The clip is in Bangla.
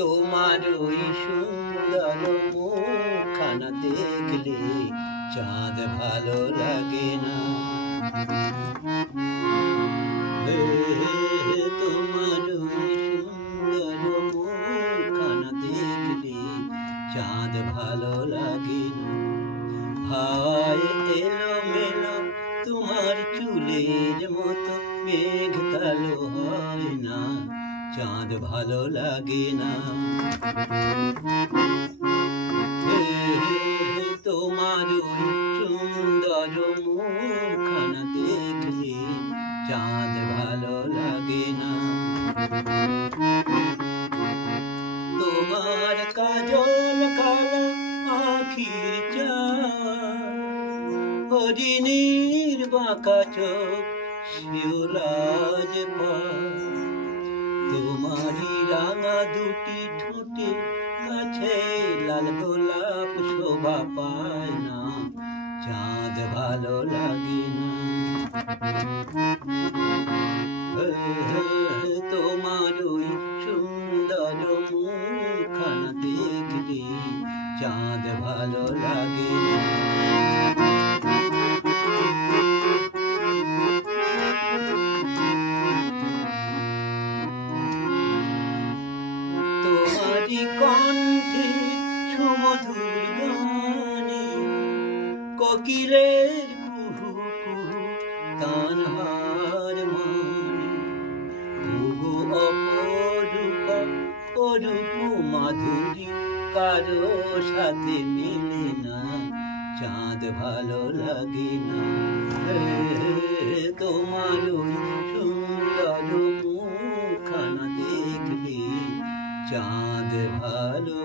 তোমার ওই সুন্দর মুখখানা দেখলে চাঁদ ভালো লাগে না। তোমার ওই সুন্দর মুখখানা দেখলে চাঁদ ভালো লাগে না। হায় এলোমেলো তোমার চুলের মতো মেঘ কালো হয় না, চাঁদ ভালো লাগে না। তোমার ওই সুন্দর মুখখানা দেখলে চাঁদ ভালো লাগে না। তোমার কাজল কালো আখির চাঁদ, হরিণীর বাঁকা চোখ শিওলাজ পায়, তোমারই রাঙা দুটি ঠোঁটে কাছে লাল গোলাপ শোভা পায় না, চাঁদ ভালো লাগে না। তোমার ওই সুন্দর মুখখানা দেখলে চাঁদ ভালো লাগে না। তোমারি কণ্ঠে সুমধুর গানে কোকিলের কুহু কুহু তান হার মানে, ওগো অপরূপা অরূপ মাধুরী কারো সাথে মেলে না, চাঁদ ভালো লাগে না। তোমার ওই সুন্দর মুখখানা দেখলে চাঁদ ভালো